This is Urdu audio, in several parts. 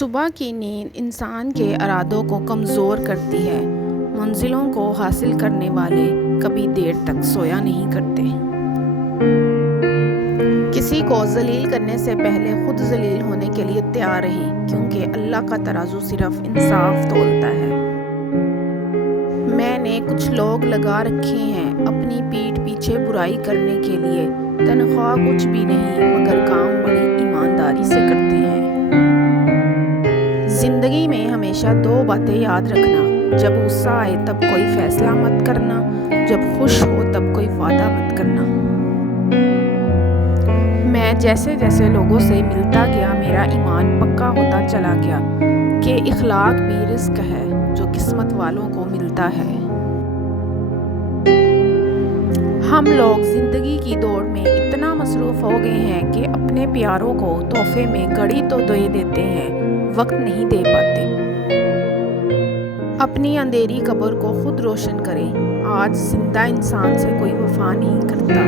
صبح کی نیند انسان کے ارادوں کو کمزور کرتی ہے۔ منزلوں کو حاصل کرنے والے کبھی دیر تک سویا نہیں کرتے۔ کسی کو ذلیل کرنے سے پہلے خود ذلیل ہونے کے لیے تیار رہیں، کیونکہ اللہ کا ترازو صرف انصاف تولتا ہے۔ میں نے کچھ لوگ لگا رکھے ہیں اپنی پیٹھ پیچھے برائی کرنے کے لیے، تنخواہ کچھ بھی نہیں مگر کام بڑی ایمانداری سے کرتے ہیں۔ زندگی میں ہمیشہ دو باتیں یاد رکھنا: جب غصہ آئے تب کوئی فیصلہ مت کرنا، جب خوش ہو تب کوئی وعدہ مت کرنا۔ میں جیسے جیسے لوگوں سے ملتا گیا میرا ایمان پکا ہوتا چلا گیا کہ اخلاق بھی رزق ہے جو قسمت والوں کو ملتا ہے۔ ہم لوگ زندگی کی دوڑ میں اتنا مصروف ہو گئے ہیں کہ اپنے پیاروں کو تحفے میں گھڑی تو دے دیتے ہیں، وقت نہیں دے پاتے۔ اپنی اندھیری قبر کو خود روشن کریں۔ آج زندہ انسان سے کوئی وفا نہیں کرتا،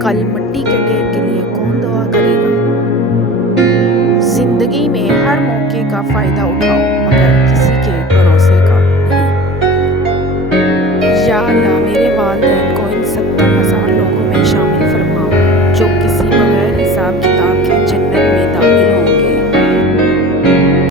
کل مٹی کے ڈھیر کے لیے کون دعا کرے گا؟ زندگی میں ہر موقع کا فائدہ اٹھاؤ، مگر کسی